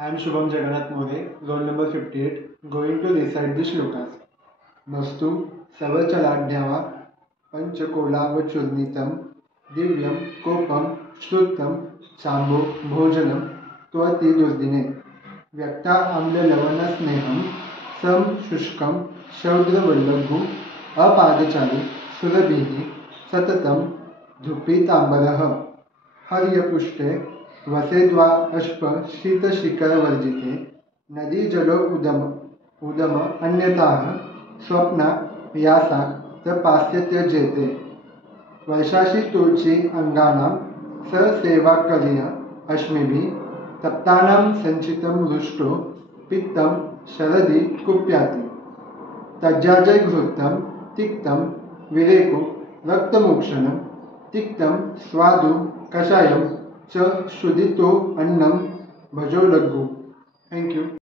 I am Shubham Jagannath More, roll number 58, going to recite the shlokas. Mastu Savachalaಢ್ಯವ पंचकोलावचूर्णितं दिव्यं कोपं श्रुतं चाम्बो भोजनं त्वति दुर्दिने व्यक्ता आम्ललवणस्नेहं सम शुष्कं शौद्रवल्लभु अपादचारी सुरभिः सततं धुपिताम्बरः हर्यपुष्टे वसेद्वा अश्प शीतशिखरवर्जिते नदी जलो उदम अन्यताः स्वप्ना यासा तपास्यत्यजेते वैशाशी तुलसी अंगानां ससेवाकर्य अश्मिभिः तप्तानां संचितं रुष्टो पित्तं शरदि कुप्याति तज्जाजय घृतं तिक्तं विरेको रक्तमोक्षणं तिक्तं स्वादु कषायं च शुदितो अन्नं भजो लघु. Thank you.